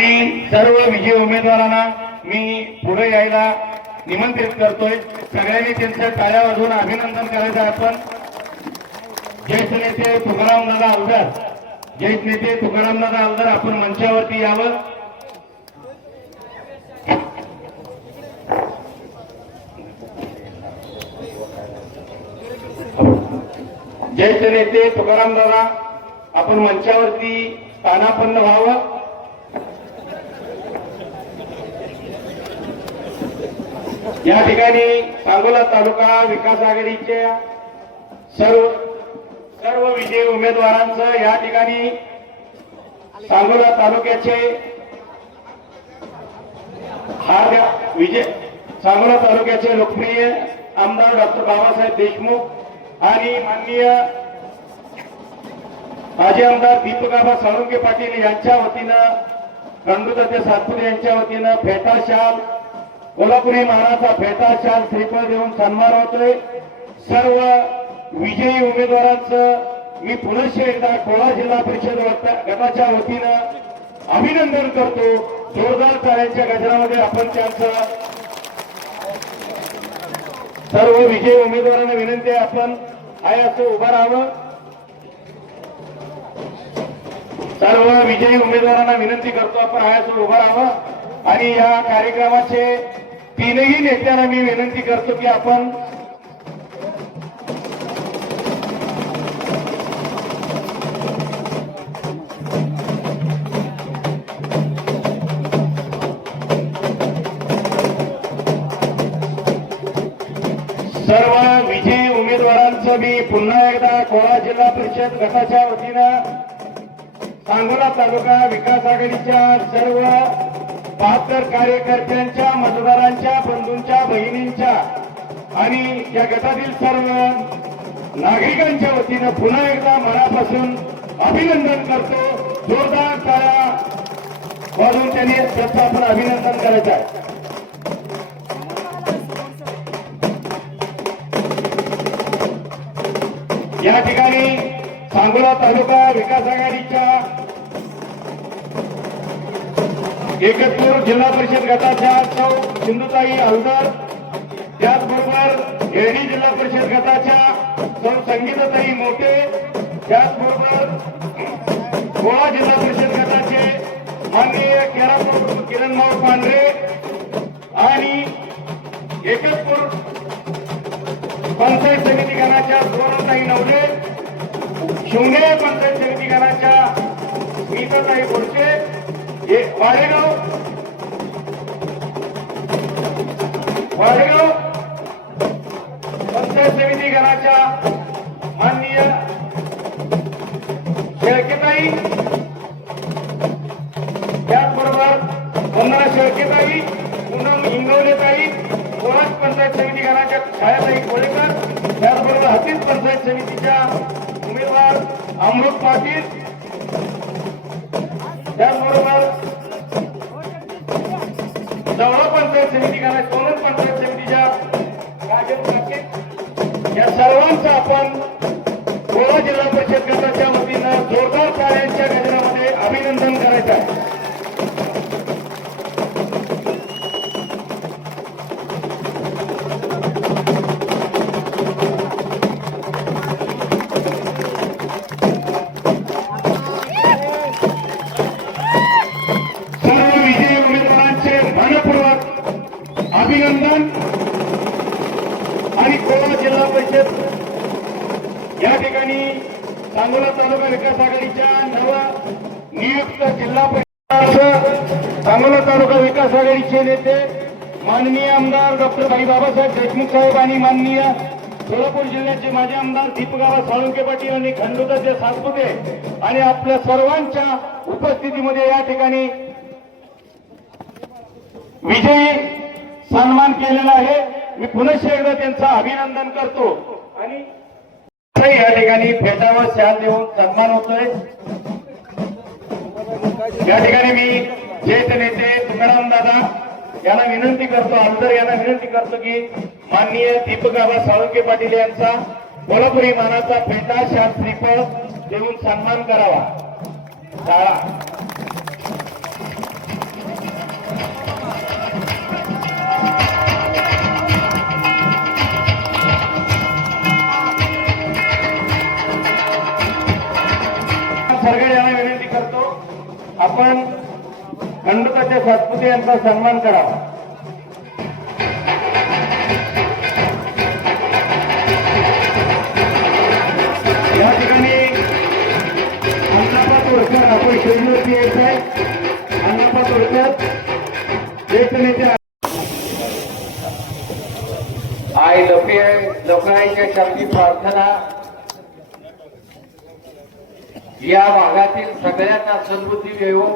आणि सर्व विजयी उमेदवारांना मी पुढे यायला निमंत्रित करतोय। सगळ्यांनी त्यांच्या टाळ्या वाजवून अभिनंदन करायचं। आपण ज्येष्ठ नेते तुकारामदादा हलदार, ज्येष्ठ नेते तुकारामदादा हलदार आपण मंचावरती यावं। ज्येष्ठ नेते तुकारामदादा आपण मंचावरती स्थानापन्न व्हावं। या ठिकाणी सांगोला तालुका विकास आघाडीच्या सर्व विजयी उमेदवारांचं या ठिकाणी सांगोला तालुक्याचे सांगोला तालुक्याचे लोकप्रिय आमदार डॉक्टर बाबासाहेब देशमुख आणि माननीय माजी आमदार दीपकआबा साळुंके पाटील यांच्या वतीनं, खंडूतात्या सातपुते यांच्या वतीनं फेटा शाल, कोल्हापुरी महाराचा फेटा शाल श्रीफळ देऊन सन्मान होतोय। सर्व विजयी उमेदवारांचं मी पुनश्च एकदा कोल्हापूर जिल्हा परिषद गटाच्या वतीनं अभिनंदन करतो। जोरदार टाळ्यांच्या गजरामध्ये आपण त्यांचं सर्व विजयी उमेदवारांना विनंती आहे आपण आहे असं उभं राहावं। सर्व विजयी उमेदवारांना विनंती करतो आपण आहे असं उभं राहावं। आणि या कार्यक्रमाचे तीनही नेत्यांना मी विनंती करतो की आपण सर्व विजयी उमेदवारांचं मी पुन्हा एकदा कोल्हापूर जिल्हा परिषद गटाच्या वतीनं सांगोला तालुका विकास आघाडीच्या सर्व 72 कार्यकर्त्यांच्या, मतदारांच्या, बंधूंच्या, बहिणींच्या आणि या गटातील सर्व नागरिकांच्या वतीनं पुन्हा एकदा मनापासून अभिनंदन करतो। जोरदार टाळ्या वाजवून त्यांनी त्याचं आपण अभिनंदन करायचं आहे। या ठिकाणी सांगोला तालुका विकास आघाडीच्या एकतपूर जिल्हा परिषद गटाच्या सौ सिंधुताई हलदार, त्याचबरोबर येरडी जिल्हा परिषद गटाच्या सौ संगीताताई मोठे, त्याचबरोबर गोवा जिल्हा परिषद गटाचे माननीय किरणभाऊ पांढरे आणि एकतपूर पंचायत समिती गणाच्या सुवर्णताई नवले, शिवणे पंचायत समिती गणाच्या स्मिताताई बोरचे, वाडेगाव पंचायत समिती गणाच्या माननीय शेळकेताई, त्याचबरोबर वंदना शेळकेताई, पूनम इंगवलेताई, कोळास पंचायत समिती गणाच्या छायाताई कोळेकर, त्याचबरोबर हतीस पंचायत समितीच्या उमेदवार अमृत पाटील, त्याचबरोबर जवळ पंचायत समिती गणा सोनल पंचायत समितीच्या राजन पाटील या सर्वांचं आपण कोल्हापूर जिल्हा परिषद गटाच्या वतीनं जोरदार टाळ्यांच्या गजरामध्ये अभिनंदन करायचं आहे। अभिनंदन। आणि कोल्हापूर जिल्हा परिषद या ठिकाणी सांगोला तालुका विकास आघाडीच्या नवनियुक्त जिल्हा परिषद सांगोला तालुका विकास आघाडीचे नेते माननीय आमदार डॉक्टर बाबासाहेब देशमुख साहेब आणि माननीय सोलापूर जिल्ह्याचे माजी आमदार दीपकआबा साळुंके पाटील आणि खंडूतात्या सातपुते आणि आपल्या सर्वांच्या उपस्थितीमध्ये या ठिकाणी विजयी सन्मान केलेला आहे। मी पुनश्च एकदा त्यांचं अभिनंदन करतो आणि या ठिकाणी फेटावर शाल देऊन सन्मान होतोय। या ठिकाणी मी ज्येष्ठ नेते तुकारामदादा यांना विनंती करतो, आमदार यांना विनंती करतो की माननीय दीपकआबा साळुंके पाटील यांचा कोल्हापुरी मानाचा फेटा शाल श्रीफळ देऊन सन्मान करावा। सरगडे यांना विनंती करतो, आपण खंडोबाच्या सातपुते यांचा सन्मान करावा. या ठिकाणी अण्णाप्पा तोडकर आपण शरीरवरती येत आहे. अण्णाप्पा तोडकर ज्येष्ठ नेते आई लोकांच्या शब्दी प्रार्थना या भागातील सगळ्यांना सद्बुद्धी देवो.